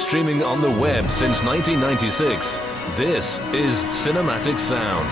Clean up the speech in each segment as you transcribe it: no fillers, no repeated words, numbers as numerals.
streaming on the web since 1996. This is Cinematic Sound.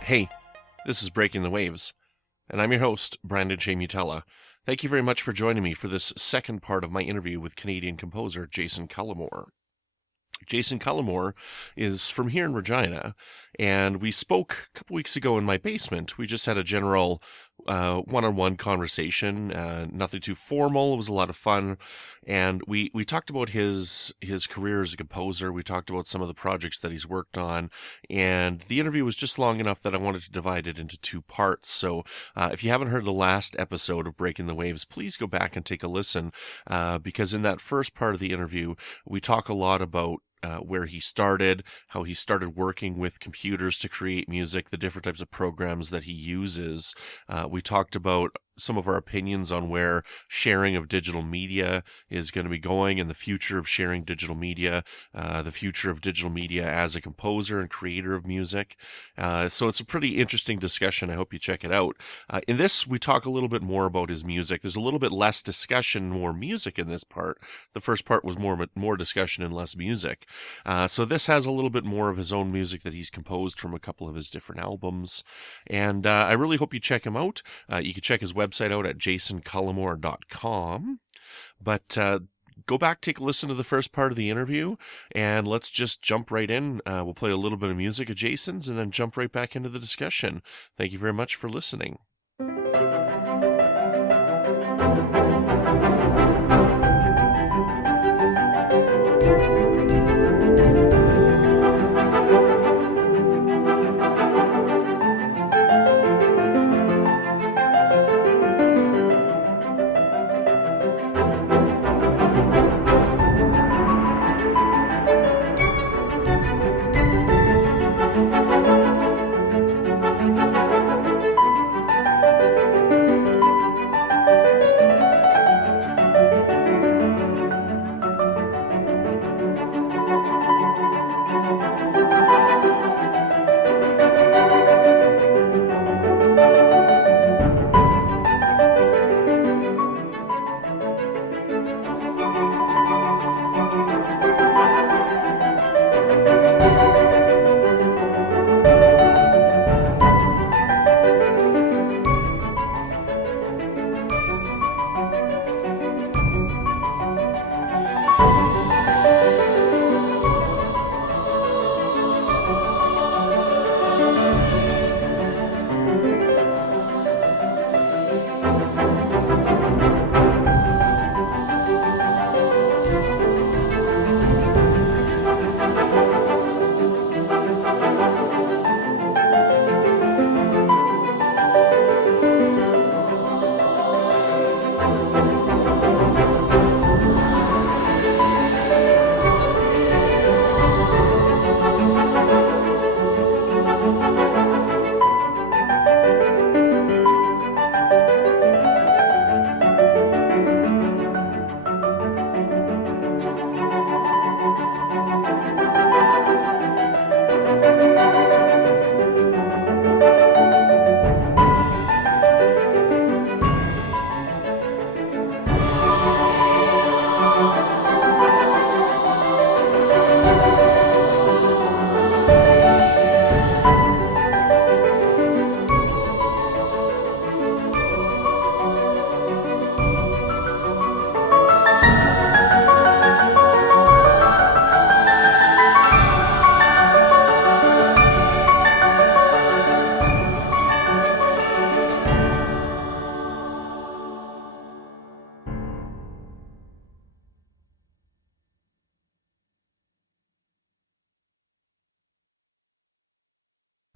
Hey, this is Breaking the Waves, and I'm your host, Brandon-Shea Mutala. Thank you very much for joining me for this second part of my interview with Canadian composer Jason Cullimore. Jason Cullimore is from here in Regina, and we spoke a couple weeks ago in my basement. We just had a general one-on-one conversation, nothing too formal. It was a lot of fun, and we talked about his career as a composer. We talked about some of the projects that he's worked on, and the interview was just long enough that I wanted to divide it into two parts. So if you haven't heard the last episode of Breaking the Waves, please go back and take a listen, because in that first part of the interview, we talk a lot about where he started, how he started working with computers to create music, the different types of programs that he uses. We talked about some of our opinions on where sharing of digital media is going to be going and the future of sharing digital media, the future of digital media as a composer and creator of music. So it's a pretty interesting discussion. I hope you check it out. In this, we talk a little bit more about his music. There's a little bit less discussion, more music in this part. The first part was more discussion and less music. So this has a little bit more of his own music that he's composed from a couple of his different albums. And I really hope you check him out. You can check his website out at jasoncullimore.com. But go back, take a listen to the first part of the interview, and let's just jump right in. We'll play a little bit of music of Jason's and then jump right back into the discussion. Thank you very much for listening.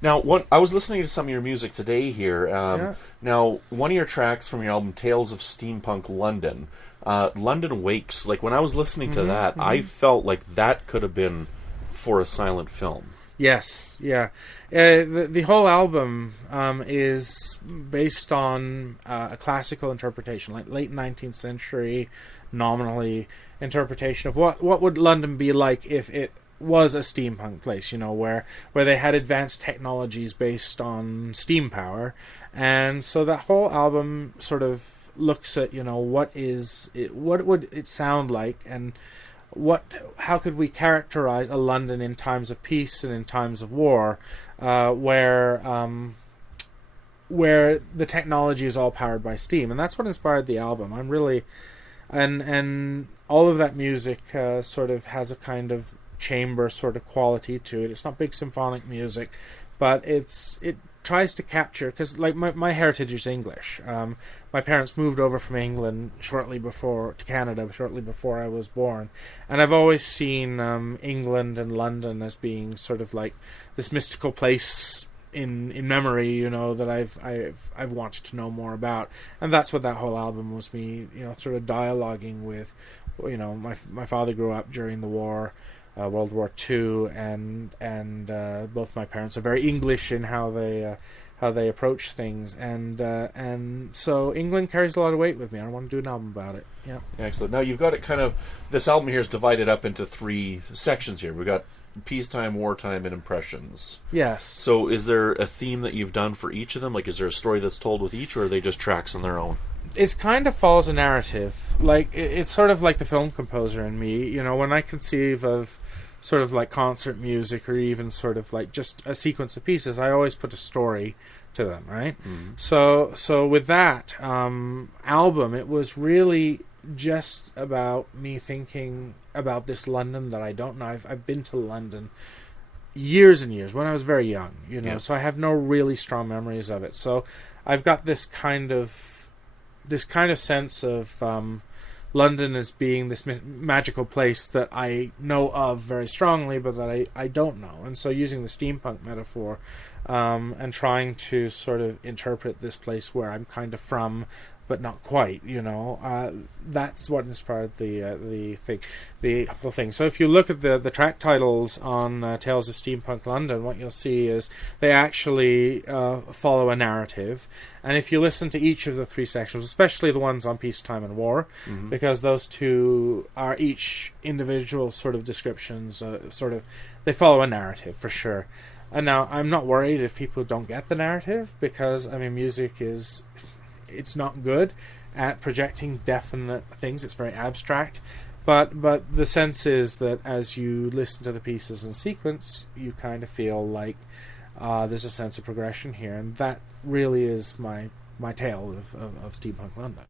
Now, I was listening to some of your music today here. Now, one of your tracks from your album, Tales of Steampunk London, London Wakes, like when I was listening to that, I felt like that could have been for a silent film. Yes, yeah. The whole album is based on a classical interpretation, like late 19th century, nominally interpretation of what would London be like if it was a steampunk place, where they had advanced technologies based on steam power. And so that whole album sort of looks at, what would it sound like, and how could we characterize a London in times of peace and in times of war, where the technology is all powered by steam. And that's what inspired the album. I'm really and all of that music sort of has a kind of chamber sort of quality to it. It's not big symphonic music, but it tries to capture, because like my heritage is English. My parents moved over from England to Canada shortly before I was born, and I've always seen England and London as being sort of like this mystical place in memory, that I've wanted to know more about. And that's what that whole album was, me sort of dialoguing with. My father grew up during the war, World War II, and both my parents are very English in how they approach things, and so England carries a lot of weight with me. I want to do an album about it. Yeah. Excellent. Now you've got it this album here is divided up into 3 sections here. We've got peacetime, wartime, and impressions. Yes. So is there a theme that you've done for each of them? Like, is there a story that's told with each, or are they just tracks on their own? It kind of follows a narrative. Like, it's sort of like the film composer in me. When I conceive of sort of like concert music, or even sort of like just a sequence of pieces, I always put a story to them, right? So with that album, it was really just about me thinking about this London that I don't know. I've been to London years and years when I was very young, so I have no really strong memories of it. So I've got this kind of sense of London as being this magical place that I know of very strongly, but that I don't know. And so using the steampunk metaphor and trying to sort of interpret this place where I'm kind of from, but not quite, that's what inspired the whole thing. So if you look at the track titles on Tales of Steampunk London, what you'll see is they actually follow a narrative. And if you listen to each of the 3 sections, especially the ones on peacetime and war, because those 2 are each individual sort of descriptions, they follow a narrative for sure. And now I'm not worried if people don't get the narrative, because music it's not good at projecting definite things. It's very abstract, but the sense is that as you listen to the pieces in sequence, you kind of feel like there's a sense of progression here, and that really is my tale of steampunk London.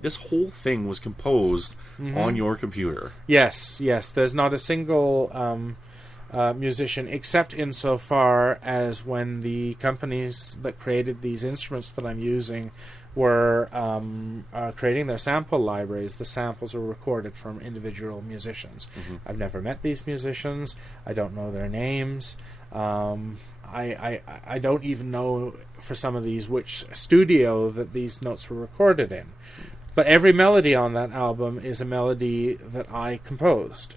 this whole thing was composed on your computer. Yes. There's not a single musician, except insofar as when the companies that created these instruments that I'm using were creating their sample libraries. The samples were recorded from individual musicians. I've never met these musicians. I don't know their names. I don't even know for some of these which studio that these notes were recorded in. But every melody on that album is a melody that I composed.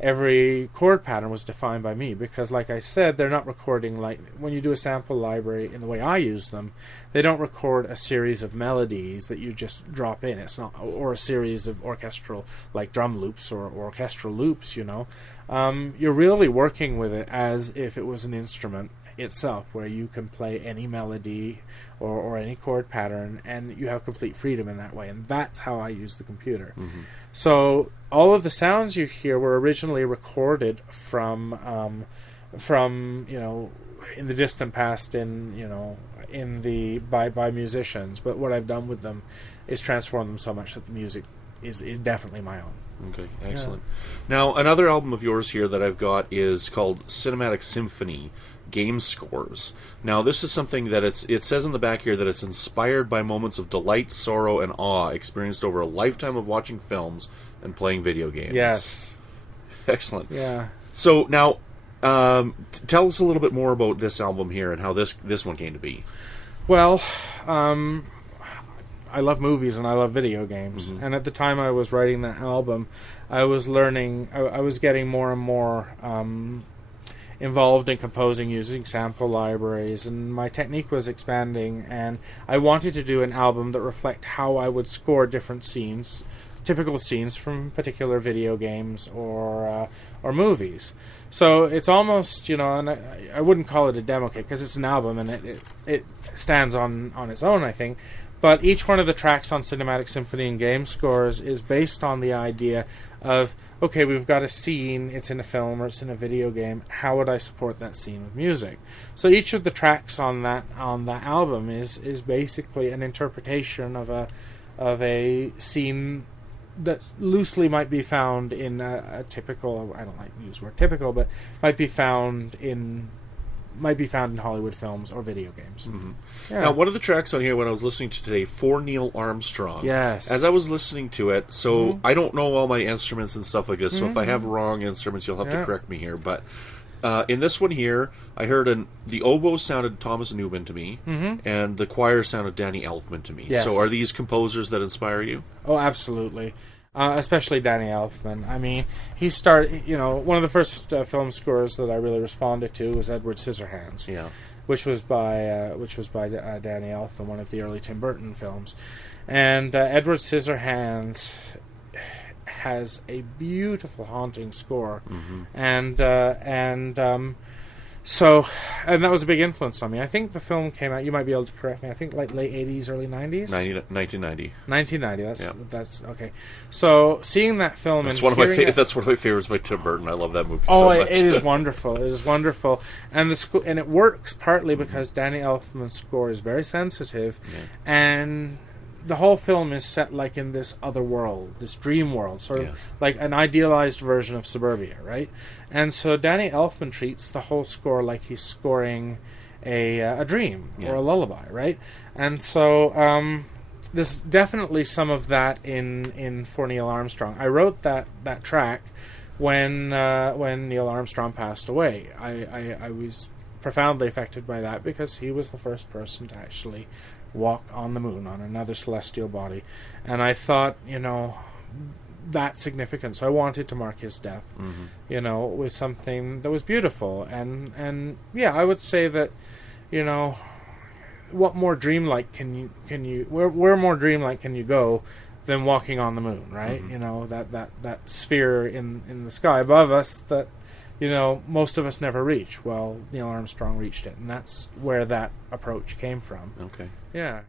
Every chord pattern was defined by me, because, like I said, they're not recording like when you do a sample library in the way I use them. They don't record a series of melodies that you just drop in. It's not, or a series of orchestral, like drum loops or orchestral loops. You're really working with it as if it was an instrument itself, where you can play any melody or any chord pattern, and you have complete freedom in that way. And that's how I use the computer. So all of the sounds you hear were originally recorded from in the distant past by musicians. But what I've done with them is transform them so much that the music is definitely my own. Okay, excellent. Now, another album of yours here that I've got is called Cinematic Symphony, Game Scores. Now, this is something that it says in the back here that it's inspired by moments of delight, sorrow, and awe experienced over a lifetime of watching films and playing video games. Yes. Excellent. Yeah. So, now, tell us a little bit more about this album here and how this one came to be. Well, I love movies and I love video games. And at the time I was writing that album, I was learning, I was getting more and more involved in composing using sample libraries, and my technique was expanding, and I wanted to do an album that reflect how I would score different scenes, typical scenes from particular video games or movies. So it's almost, and I wouldn't call it a demo kit because it's an album and it stands on its own, I think. But each one of the tracks on Cinematic Symphony and Game Scores is based on the idea of, okay, we've got a scene, it's in a film or it's in a video game, how would I support that scene with music? So each of the tracks on that album is basically an interpretation of a scene that loosely might be found in a typical, I don't like to use the word typical, but might be found in Hollywood films or video games. Yeah. Now, one of the tracks on here when I was listening to today, For Neil Armstrong. Yes. As I was listening to it, so I don't know all my instruments and stuff like this, so if I have wrong instruments, you'll have to correct me here. But in this one here, I heard the oboe sounded Thomas Newman to me, and the choir sounded Danny Elfman to me. Yes. So are these composers that inspire you? Oh, absolutely. Especially Danny Elfman. I mean, he started, one of the first film scores that I really responded to was Edward Scissorhands. Yeah. Which was by Danny Elfman, one of the early Tim Burton films. And Edward Scissorhands has a beautiful, haunting score. So that was a big influence on me. I think the film came out, you might be able to correct me, I think like late 80s, early 90s? 1990. 1990, that's okay. So seeing that film that's and one of my favorites by Tim Burton. I love that movie so much. It is wonderful. It is wonderful. And and it works partly because Danny Elfman's score is very sensitive, and the whole film is set like in this other world, this dream world, sort of like an idealized version of suburbia, right? And so Danny Elfman treats the whole score like he's scoring a dream or a lullaby, right? And so there's definitely some of that in For Neil Armstrong. I wrote that track when Neil Armstrong passed away. I was profoundly affected by that because he was the first person to actually walk on the moon, on another celestial body. And I thought, that's significant. So I wanted to mark his death, with something that was beautiful. And I would say that, what more dreamlike can you where more dreamlike can you go than walking on the moon, right? That sphere in the sky above us that most of us never reach. Well, Neil Armstrong reached it, and that's where that approach came from. Okay. Yeah.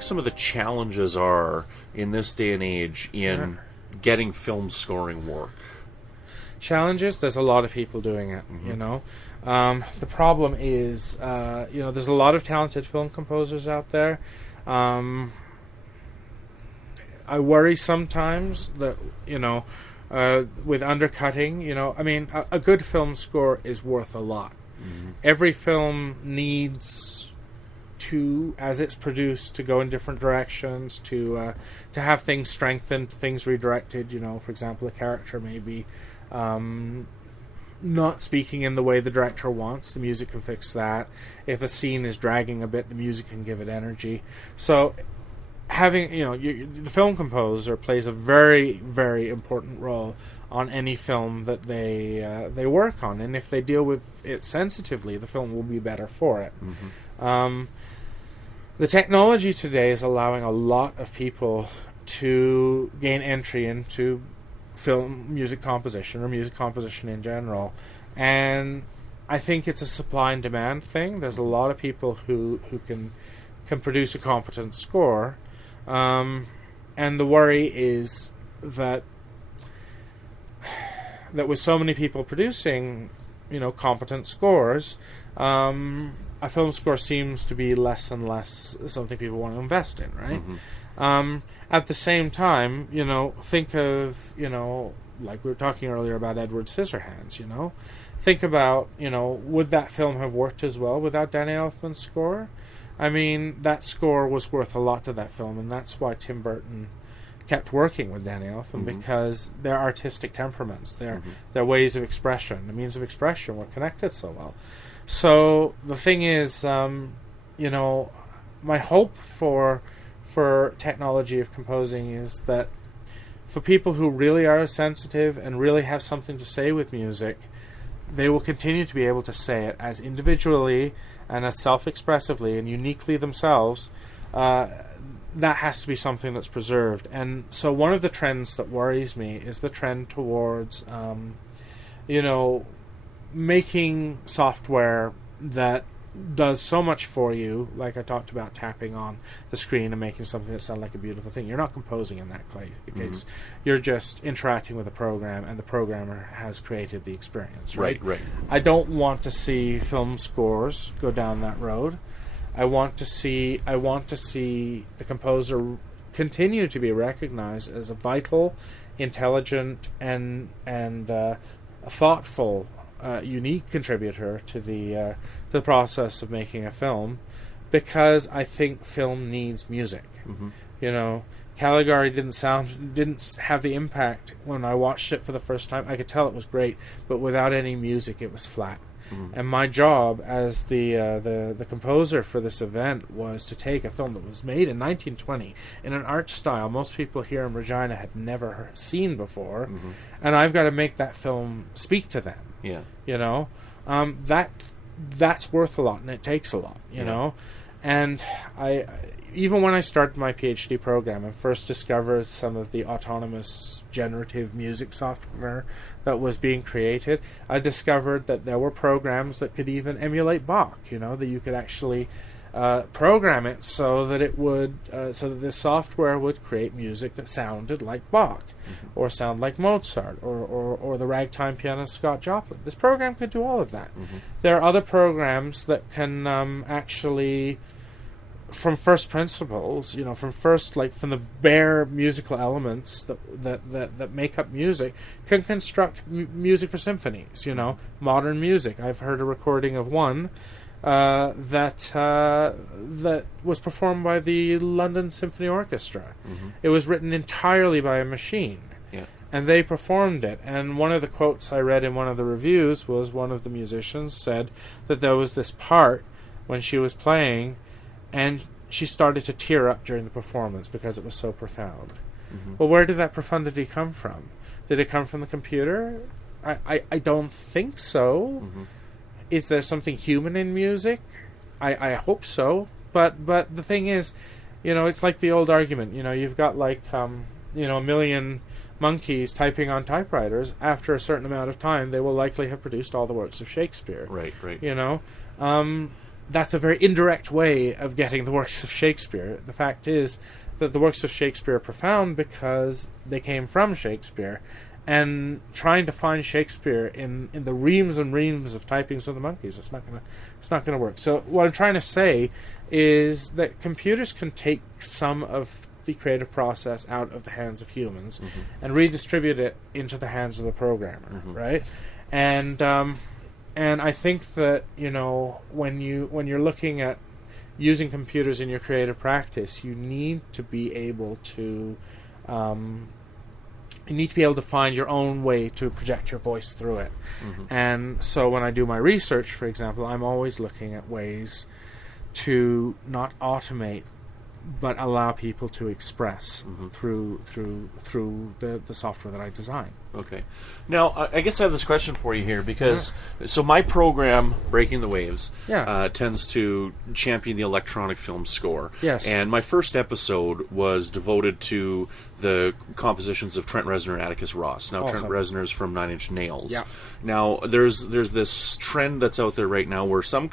think some of the challenges are in this day and age in getting film scoring work? Challenges, there's a lot of people doing it, you know. The problem is, you know, there's a lot of talented film composers out there. I worry sometimes that, you know, with undercutting, you know, I mean, a good film score is worth a lot. Every film needs to, as it's produced, to go in different directions, to have things strengthened, things redirected. You know, for example, a character may be not speaking in the way the director wants. The music can fix that. If a scene is dragging a bit, the music can give it energy. So having, you know, the film composer plays a very, very important role on any film that they work on, and if they deal with it sensitively, the film will be better for it. The technology today is allowing a lot of people to gain entry into film music composition or music composition in general, and I think it's a supply and demand thing. There's a lot of people who can produce a competent score. And the worry is that with so many people producing, you know, competent scores, a film score seems to be less and less something people want to invest in, right? At the same time, you know, think of, you know, like we were talking earlier about Edward Scissorhands, you know. Think about, you know, would that film have worked as well without Danny Elfman's score? I mean, that score was worth a lot to that film, and that's why Tim Burton kept working with Danny Elfman, because their artistic temperaments, their ways of expression, the means of expression were connected so well. So the thing is, you know, my hope for technology of composing is that for people who really are sensitive and really have something to say with music, they will continue to be able to say it as individually and as self-expressively and uniquely themselves. That has to be something that's preserved. And so one of the trends that worries me is the trend towards, you know, making software that does so much for you, like I talked about tapping on the screen and making something that sounds like a beautiful thing. You're not composing in that case. You're just interacting with a program, and the programmer has created the experience, right? Right. I don't want to see film scores go down that road. I want to see the composer continue to be recognized as a vital, intelligent, and a thoughtful, unique contributor to the process of making a film, because I think film needs music. You know, Caligari didn't have the impact when I watched it for the first time. I could tell it was great, but without any music, it was flat. And my job as the composer for this event was to take a film that was made in 1920 in an art style most people here in Regina had never seen before, and I've got to make that film speak to them. Yeah. You know, that's worth a lot, and it takes a lot. You know, and I even when I started my PhD program and first discovered some of the autonomous generative music software that was being created, I discovered that there were programs that could even emulate Bach, you know, that you could actually program it so that it would, so that the software would create music that sounded like Bach, or sound like Mozart, or the ragtime pianist Scott Joplin. This program could do all of that. There are other programs that can actually, from first principles, you know, from the bare musical elements that make up music, can construct music for symphonies. You know, modern music. I've heard a recording of one that was performed by the London Symphony Orchestra. It was written entirely by a machine, and they performed it. And one of the quotes I read in one of the reviews was one of the musicians said that there was this part when she was playing, and she started to tear up during the performance because it was so profound. Well, where did that profundity come from? Did it come from the computer? I don't think so. Is there something human in music? I hope so. But the thing is, you know, it's like the old argument. You know, you've got like you know, a million monkeys typing on typewriters. After a certain amount of time, they will likely have produced all the works of Shakespeare. Right. You know, that's a very indirect way of getting the works of Shakespeare. The fact is that the works of Shakespeare are profound because they came from Shakespeare, and trying to find Shakespeare in the reams and reams of typings of the monkeys, it's not gonna work. So what I'm trying to say is that computers can take some of the creative process out of the hands of humans and redistribute it into the hands of the programmer, right? And I think that, you know, when you're looking at using computers in your creative practice, you need to be able to find your own way to project your voice through it. And so when I do my research, for example, I'm always looking at ways to not automate but allow people to express through the software that I design. Okay. Now, I guess I have this question for you here because, so my program, Breaking the Waves, tends to champion the electronic film score. Yes. And my first episode was devoted to the compositions of Trent Reznor and Atticus Ross. Now, Awesome. Trent Reznor's from Nine Inch Nails. Yeah. Now, there's this trend that's out there right now where some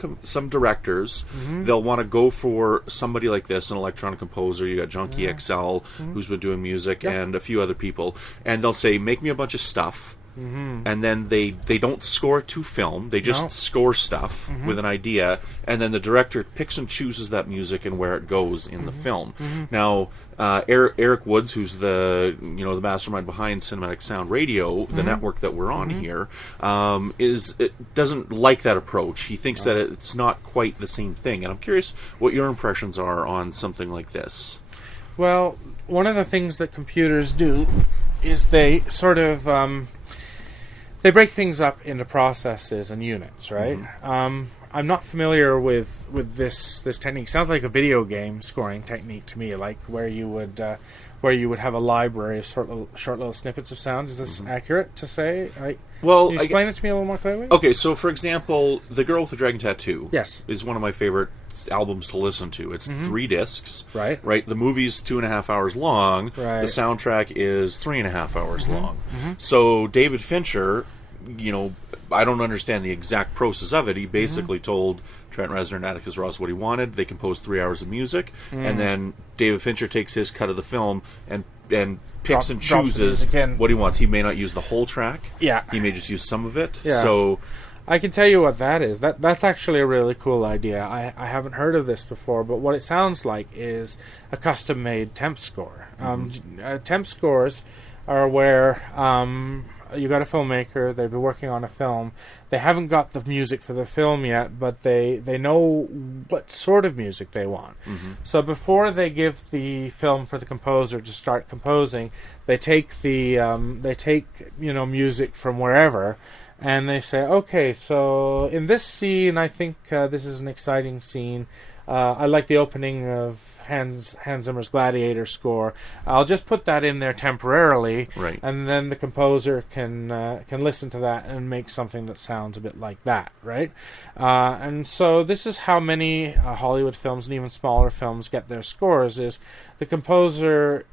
directors, they'll want to go for somebody like this, an electronic composer. You got Junkie XL, who's been doing music, and a few other people, and they'll say, make me a bunch of stuff. And then they don't score to film. They just score stuff with an idea, and then the director picks and chooses that music and where it goes in the film. Now, Eric Woods, who's the mastermind behind Cinematic Sound Radio, the network that we're on here, doesn't like that approach. He thinks that it's not quite the same thing. And I'm curious what your impressions are on something like this. Well, one of the things that computers do is they sort of they break things up into processes and units, right? I'm not familiar with this technique. Sounds like a video game scoring technique to me, like where you would have a library of short little snippets of sound. Is this accurate to say? Well, can you explain it to me a little more clearly? Okay, so for example, The Girl with the Dragon Tattoo is one of my favorite albums to listen to. It's 3 discs. Right. The movie's 2.5 hours long. Right. The soundtrack is 3.5 hours long. So David Fincher, I don't understand the exact process of it. He basically told Trent Reznor and Atticus Ross what he wanted. They composed 3 hours of music, and then David Fincher takes his cut of the film and picks and chooses what he wants. He may not use the whole track. Yeah. He may just use some of it. Yeah. So I can tell you what that is. That's actually a really cool idea. I haven't heard of this before, but what it sounds like is a custom-made temp score. Temp scores are where you got a filmmaker, they've been working on a film, they haven't got the music for the film yet, but they know what sort of music they want. So before they give the film for the composer to start composing, they take music from wherever, and they say, okay, so in this scene, I think this is an exciting scene. I like the opening of Hans Zimmer's Gladiator score. I'll just put that in there temporarily, and then the composer can listen to that and make something that sounds a bit like that, right? And so this is how many Hollywood films and even smaller films get their scores. Is the composer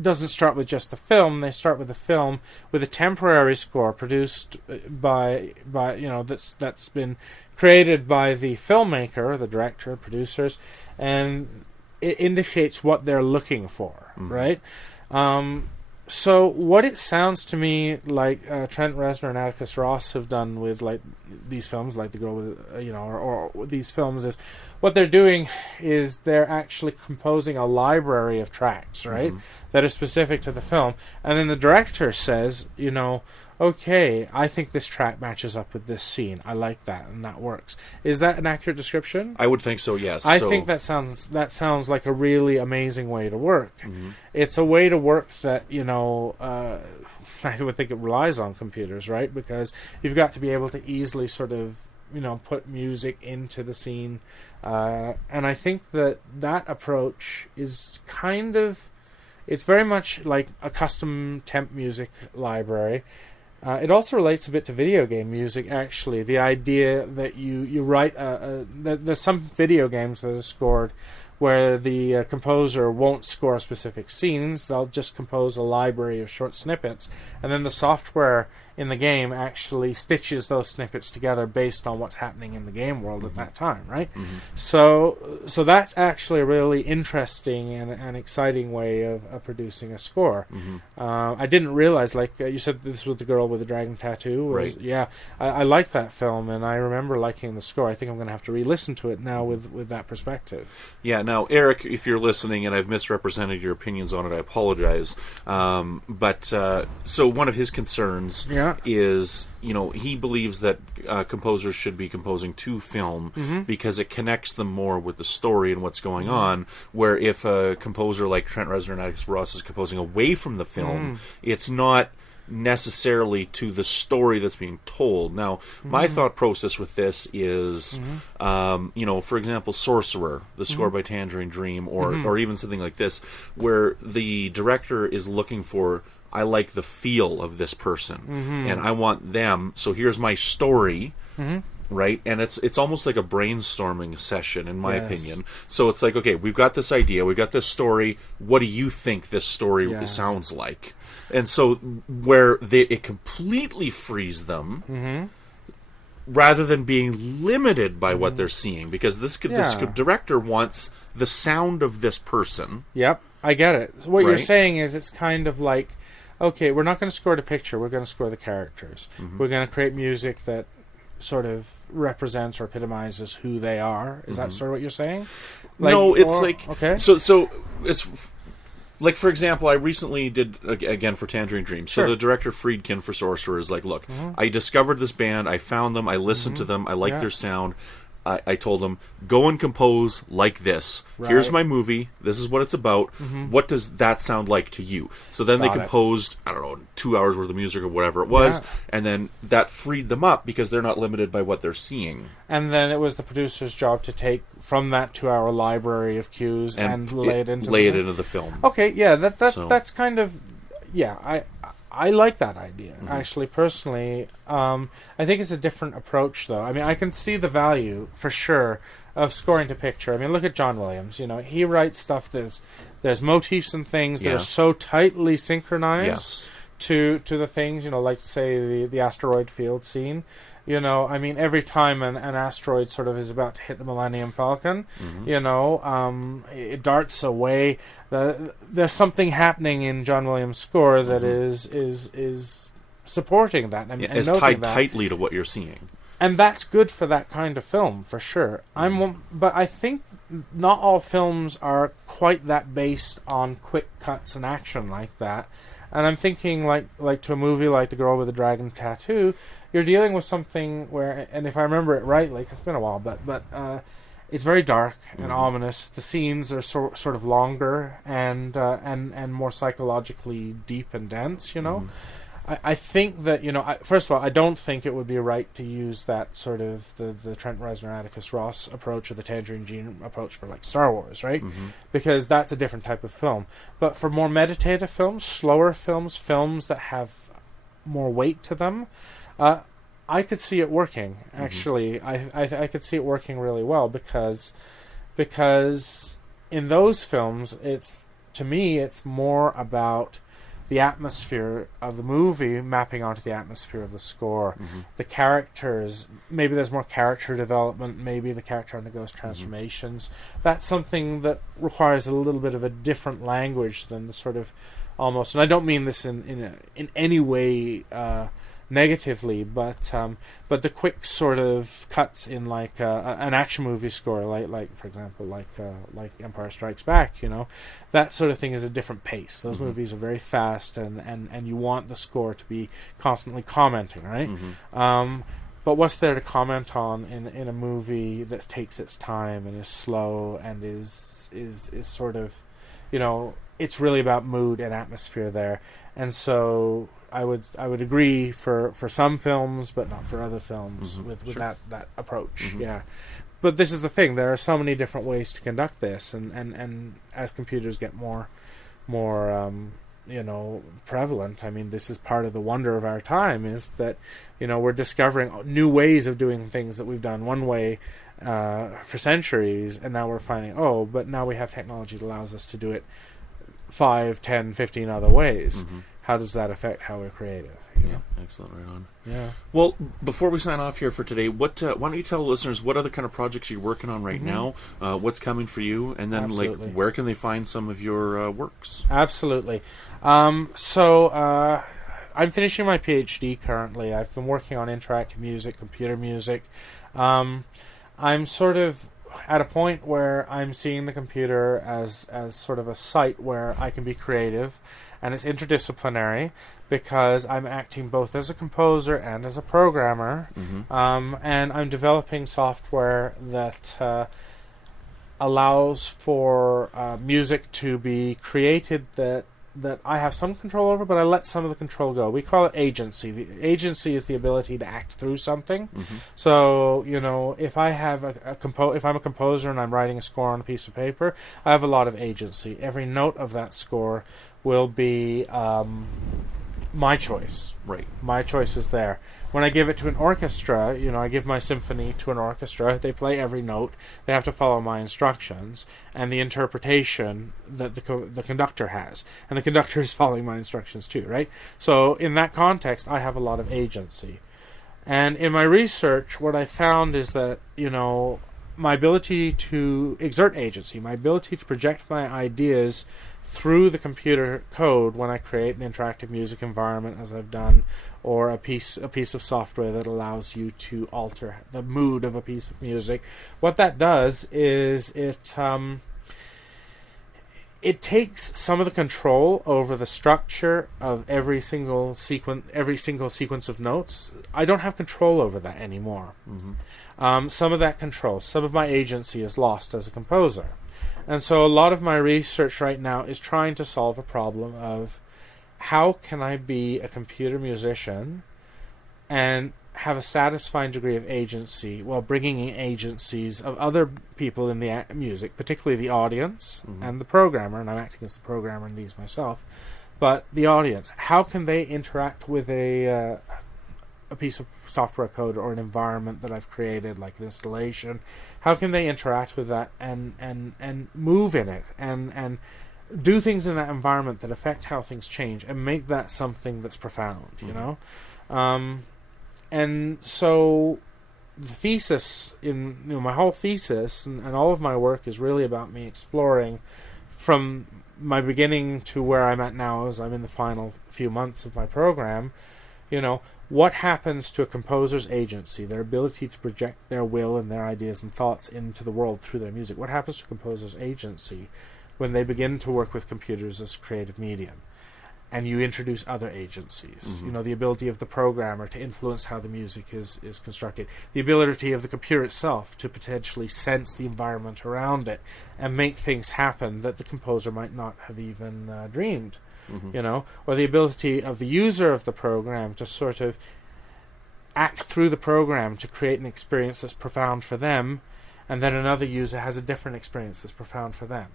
doesn't start with just the film. They start with the film with a temporary score produced by that's been created by the filmmaker, the director, producers, and it indicates what they're looking for, right? So what it sounds to me like Trent Reznor and Atticus Ross have done with like these films, like The Girl with or these films, is what they're doing is they're actually composing a library of tracks, right, that are specific to the film, and then the director says, okay, I think this track matches up with this scene. I like that, and that works. Is that an accurate description? I would think so, yes. I think that sounds like a really amazing way to work. It's a way to work that, I would think it relies on computers, right? Because you've got to be able to easily sort of, put music into the scene. And I think that approach is it's very much like a custom temp music library. It also relates a bit to video game music, actually. The idea that you write... there's some video games that are scored where the composer won't score specific scenes. They'll just compose a library of short snippets, and then the software in the game actually stitches those snippets together based on what's happening in the game world at that time, right? So that's actually a really interesting and exciting way of producing a score. I didn't realize, like you said, this was the girl with the dragon tattoo. Right. Yeah, I like that film, and I remember liking the score. I think I'm going to have to re-listen to it now with that perspective. Yeah, now, Eric, if you're listening and I've misrepresented your opinions on it, I apologize. So one of his concerns is, he believes that composers should be composing to film because it connects them more with the story and what's going on, where if a composer like Trent Reznor and Atticus Ross is composing away from the film, it's not necessarily to the story that's being told. Now, my thought process with this is, for example, Sorcerer, the score by Tangerine Dream, or even something like this, where the director is looking for, I like the feel of this person, and I want them, so here's my story, right? And it's almost like a brainstorming session, in my opinion. So it's like, okay, we've got this idea, we've got this story, what do you think this story sounds like? And so where it completely frees them, rather than being limited by what they're seeing, because this director wants the sound of this person. Yep, I get it. So what you're saying is it's kind of like, okay, we're not going to score the picture, we're going to score the characters. We're going to create music that sort of represents or epitomizes who they are. Is that sort of what you're saying? No, it's okay. So it's like, for example, I recently did, again, for Tangerine Dream. So the director Friedkin for Sorcerer is like, look, I discovered this band, I found them, I listened to them, I like their sound. I told them, go and compose like this. Right. Here's my movie. This is what it's about. What does that sound like to you? So then they composed, 2 hours worth of music or whatever it was, and then that freed them up because they're not limited by what they're seeing. And then it was the producer's job to take from that 2-hour library of cues and lay it into the film. Okay, yeah, that's kind of, I like that idea, actually, personally. I think it's a different approach, though. I mean, I can see the value, for sure, of scoring to picture. I mean, look at John Williams. He writes stuff there's motifs and things that are so tightly synchronized to the things, like, say, the asteroid field scene. I mean, every time an asteroid sort of is about to hit the Millennium Falcon, it darts away. There's something happening in John Williams' score that is supporting that. And it's tied tightly to what you're seeing. And that's good for that kind of film, for sure. But I think not all films are quite that based on quick cuts and action like that. And I'm thinking, like to a movie like The Girl with the Dragon Tattoo, you're dealing with something where, and if I remember it rightly, it's been a while, but it's very dark and ominous. The scenes are sort of longer and more psychologically deep and dense. I think that first of all, I don't think it would be right to use that sort of the Trent Reznor, Atticus Ross approach or the Tangerine Dream approach for like Star Wars, right? Because that's a different type of film. But for more meditative films, slower films that have more weight to them, I could see it working. Actually, I could see it working really well because in those films, it's more about the atmosphere of the movie mapping onto the atmosphere of the score. The characters, maybe there's more character development, maybe the character undergoes transformations. That's something that requires a little bit of a different language than the sort of almost, and I don't mean this in any way negatively, but the quick sort of cuts in like an action movie score, like for example, like Empire Strikes Back, that sort of thing is a different pace. Those movies are very fast, and you want the score to be constantly commenting, right? But what's there to comment on in a movie that takes its time and is slow and is sort of, it's really about mood and atmosphere there. And so I would agree for some films, but not for other films with that approach. Yeah. But this is the thing, there are so many different ways to conduct this, and as computers get more prevalent, I mean, this is part of the wonder of our time, is that we're discovering new ways of doing things that we've done one way for centuries, and now we're finding, but now we have technology that allows us to do it 5, 10, 15 other ways. How does that affect how we're creative? Yeah, excellent. Right on. Yeah. Well, before we sign off here for today, why don't you tell listeners what other kind of projects you're working on right now, what's coming for you, and then Absolutely. where can they find some of your works? Absolutely. So I'm finishing my PhD currently. I've been working on interactive music, computer music. I'm sort of at a point where I'm seeing the computer as sort of a site where I can be creative, and it's interdisciplinary because I'm acting both as a composer and as a programmer, and I'm developing software that allows for music to be created that I have some control over, but I let some of the control go. We call it agency. The agency is the ability to act through something. So, if I have if I'm a composer and I'm writing a score on a piece of paper, I have a lot of agency. Every note of that score will be my choice. Right. My choice is there. When I give it to an orchestra, I give my symphony to an orchestra. They play every note. They have to follow my instructions and the interpretation that the conductor has. And the conductor is following my instructions too, right? So in that context, I have a lot of agency. And in my research, what I found is that, my ability to exert agency, my ability to project my ideas through the computer code when I create an interactive music environment, as I've done, or a piece of software that allows you to alter the mood of a piece of music. What that does is it takes some of the control over the structure of every single sequence of notes. I don't have control over that anymore. Some of that control, some of my agency is lost as a composer. And so a lot of my research right now is trying to solve a problem of how can I be a computer musician and have a satisfying degree of agency while bringing in agencies of other people in the music, particularly the audience and the programmer, and I'm acting as the programmer in these myself, but the audience. How can they interact with a piece of software code or an environment that I've created, like an installation? How can they interact with that and move in it and do things in that environment that affect how things change and make that something that's profound, and so the thesis my whole thesis and all of my work is really about me exploring from my beginning to where I'm at now as I'm in the final few months of my program, what happens to a composer's agency, their ability to project their will and their ideas and thoughts into the world through their music? What happens to a composer's agency when they begin to work with computers as a creative medium? And you introduce other agencies. The ability of the programmer to influence how the music is constructed. The ability of the computer itself to potentially sense the environment around it and make things happen that the composer might not have even dreamed. Or the ability of the user of the program to sort of act through the program to create an experience that's profound for them, and then another user has a different experience that's profound for them,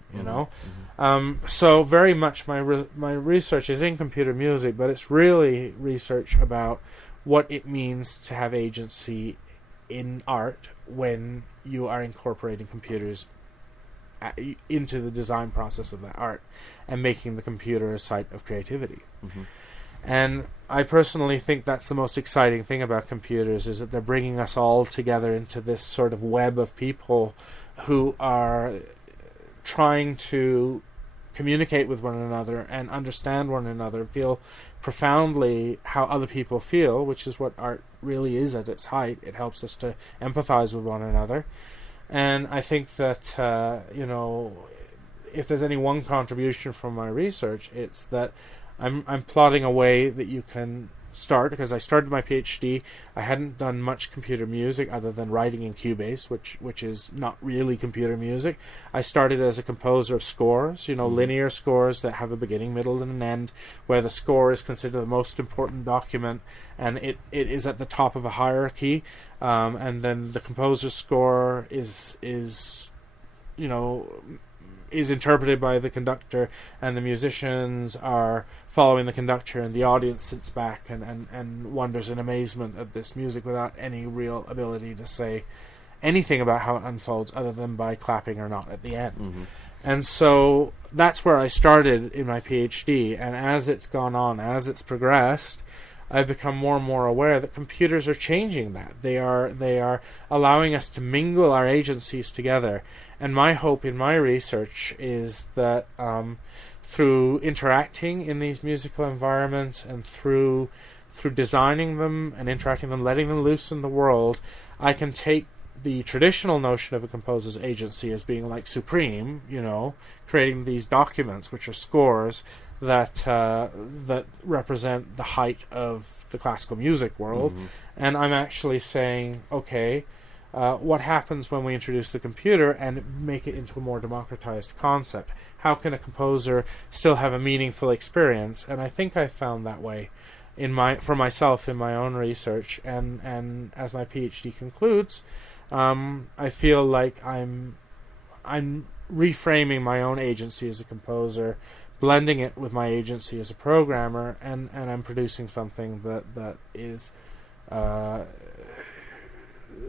So very much my research is in computer music, but it's really research about what it means to have agency in art when you are incorporating computers into the design process of that art and making the computer a site of creativity. And I personally think that's the most exciting thing about computers, is that they're bringing us all together into this sort of web of people who are trying to communicate with one another and understand one another, feel profoundly how other people feel, which is what art really is at its height. It helps us to empathize with one another. And I think that, if there's any one contribution from my research, it's that I'm plotting a way that you can start, because I started my PhD. I hadn't done much computer music other than writing in Cubase, which is not really computer music. I started as a composer of scores, linear scores that have a beginning, middle, and an end, where the score is considered the most important document, and it is at the top of a hierarchy. And then the composer's score is interpreted by the conductor, and the musicians are following the conductor, and the audience sits back and wonders in amazement at this music without any real ability to say anything about how it unfolds other than by clapping or not at the end. And so that's where I started in my PhD. And as it's gone on, as it's progressed, I've become more and more aware that computers are changing that. They are allowing us to mingle our agencies together. And my hope in my research is that through interacting in these musical environments and through designing them and interacting them, letting them loose in the world, I can take the traditional notion of a composer's agency as being like supreme, creating these documents which are scores that represent the height of the classical music world. And I'm actually saying, okay, what happens when we introduce the computer and make it into a more democratized concept? How can a composer still have a meaningful experience? And I think I found that way for myself in my own research. And as my PhD concludes, I feel like I'm reframing my own agency as a composer, blending it with my agency as a programmer, and I'm producing something that is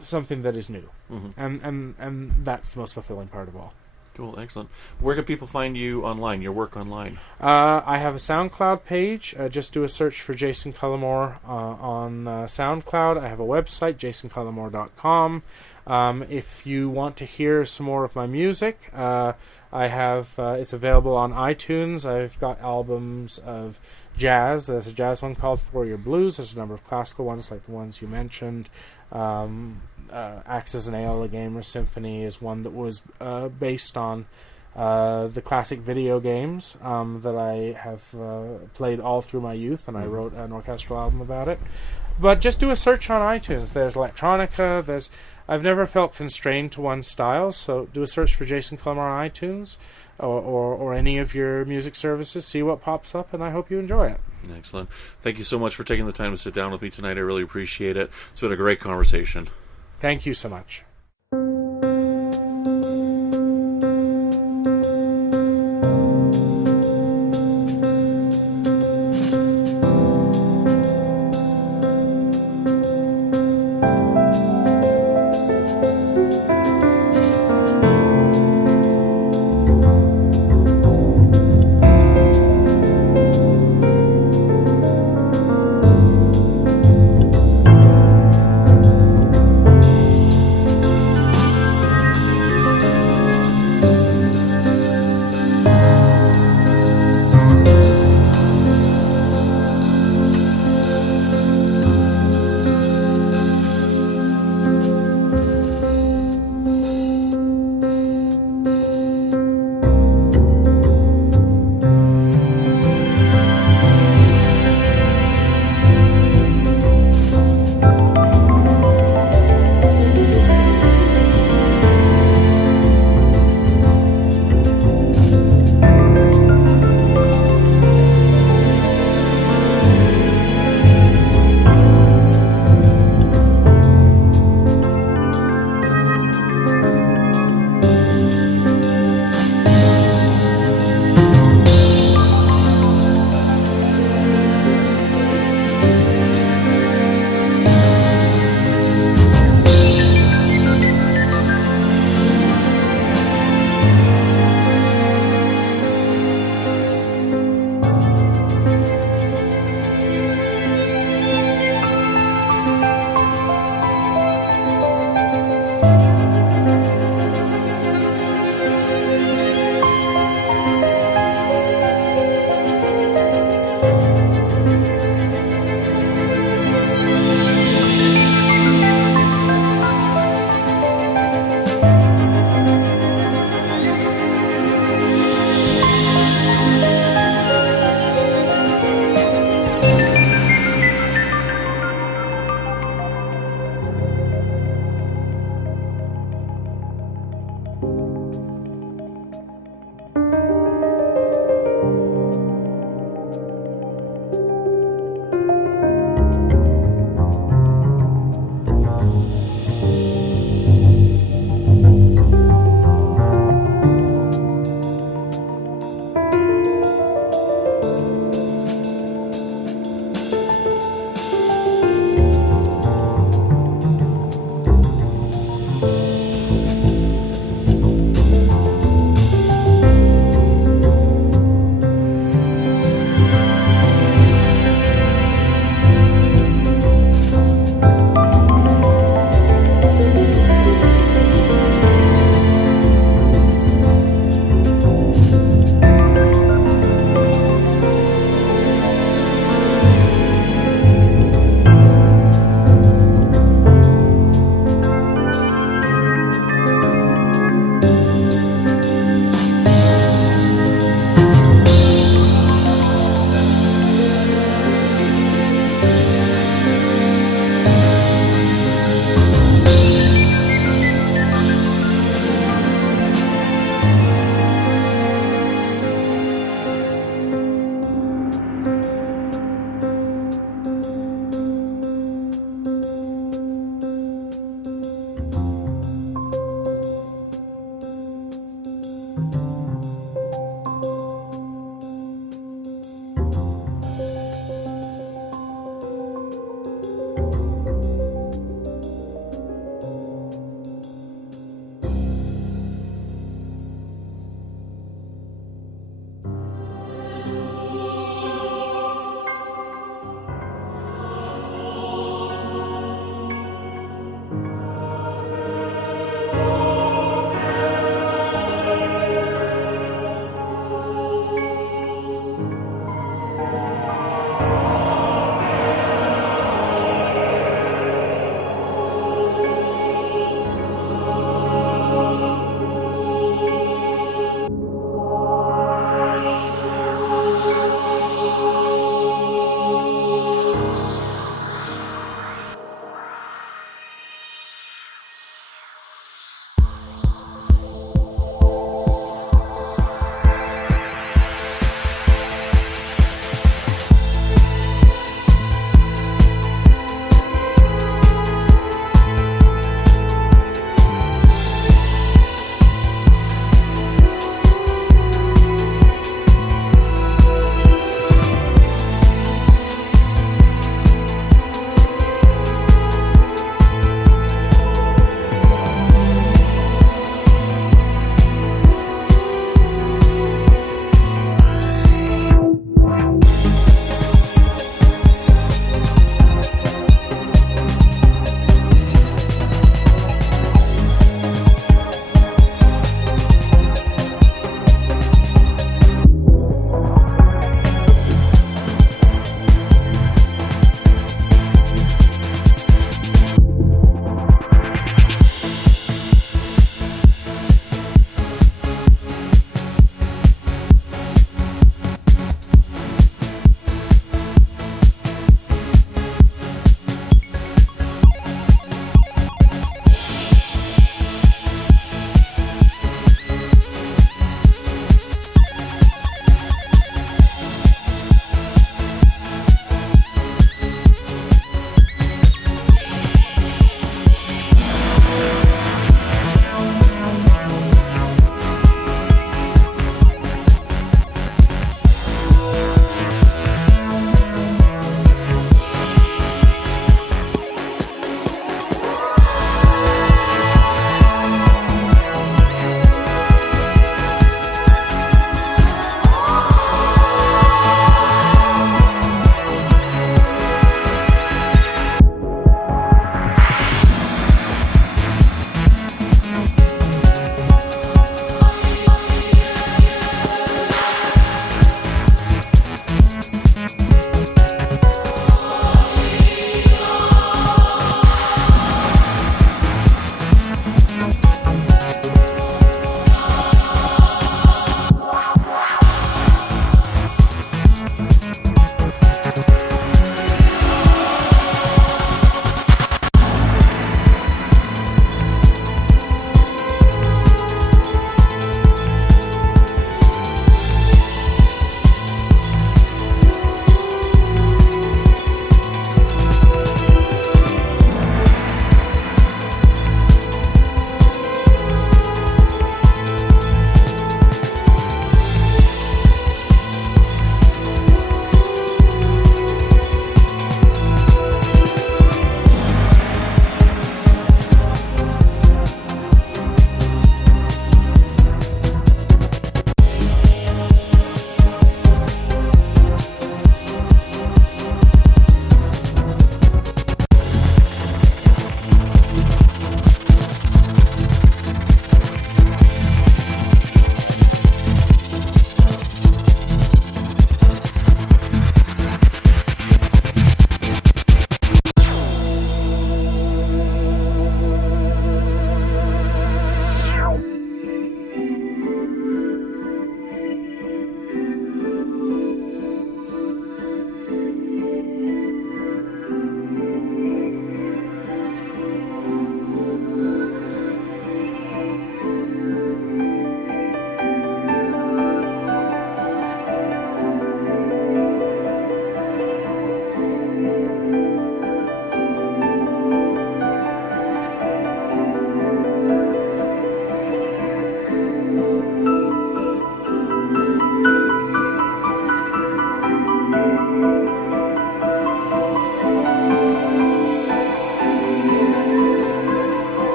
something that is new. And that's the most fulfilling part of all. Cool, excellent. Where can people find you online, your work online? I have a SoundCloud page. Just do a search for Jason Cullimore on SoundCloud. I have a website, jasoncullimore.com. If you want to hear some more of my music, I have it's available on iTunes. I've got albums of jazz. There's a jazz one called 4-Year Blues. There's a number of classical ones like the ones you mentioned. Axis and Aeola Gamer Symphony is one that was based on the classic video games that I have played all through my youth, and I wrote an orchestral album about it. But just do a search on iTunes. There's electronica. I've never felt constrained to one style, so do a search for Jason Cullimore on iTunes or any of your music services. See what pops up, and I hope you enjoy it. Excellent. Thank you so much for taking the time to sit down with me tonight. I really appreciate it. It's been a great conversation. Thank you so much.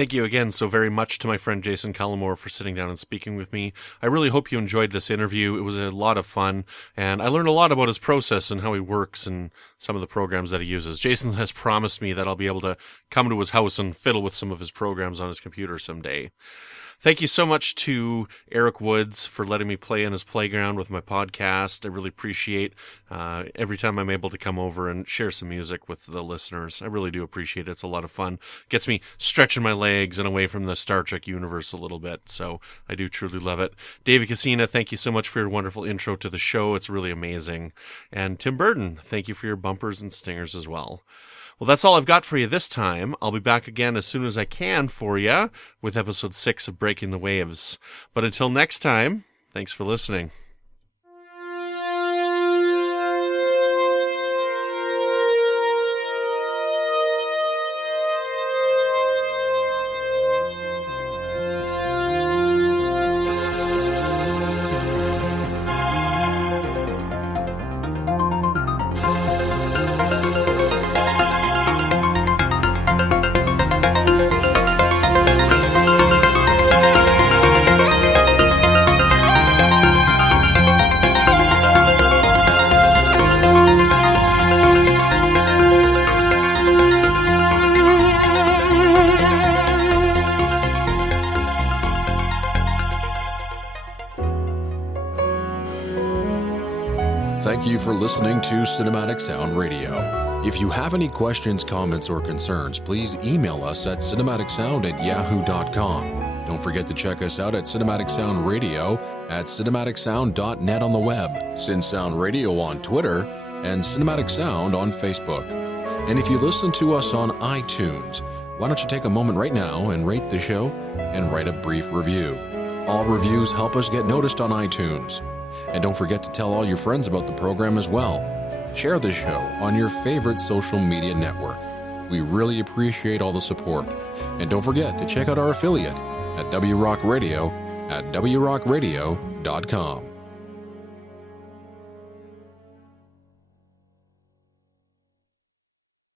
Thank you again so very much to my friend Jason Cullimore for sitting down and speaking with me. I really hope you enjoyed this interview. It was a lot of fun, and I learned a lot about his process and how he works and some of the programs that he uses. Jason has promised me that I'll be able to come to his house and fiddle with some of his programs on his computer someday. Thank you so much to Eric Woods for letting me play in his playground with my podcast. I really appreciate every time I'm able to come over and share some music with the listeners. I really do appreciate it. It's a lot of fun. Gets me stretching my legs and away from the Star Trek universe a little bit, so I do truly love it. David Cassina, thank you so much for your wonderful intro to the show. It's really amazing. And Tim Burden, thank you for your bumpers and stingers as well. Well, that's all I've got for you this time. I'll be back again as soon as I can for you with episode 6 of Breaking the Waves. But until next time, thanks for listening. Thank you for listening to Cinematic Sound Radio. If you have any questions, comments, or concerns, please email us at cinematicsound@yahoo.com. Don't forget to check us out at Cinematic Sound Radio at cinematicsound.net on the web, CinSound Radio on Twitter, and Cinematic Sound on Facebook. And if you listen to us on iTunes, why don't you take a moment right now and rate the show and write a brief review. All reviews help us get noticed on iTunes. And don't forget to tell all your friends about the program as well. Share the show on your favorite social media network. We really appreciate all the support. And don't forget to check out our affiliate at WRock Radio at wrockradio.com.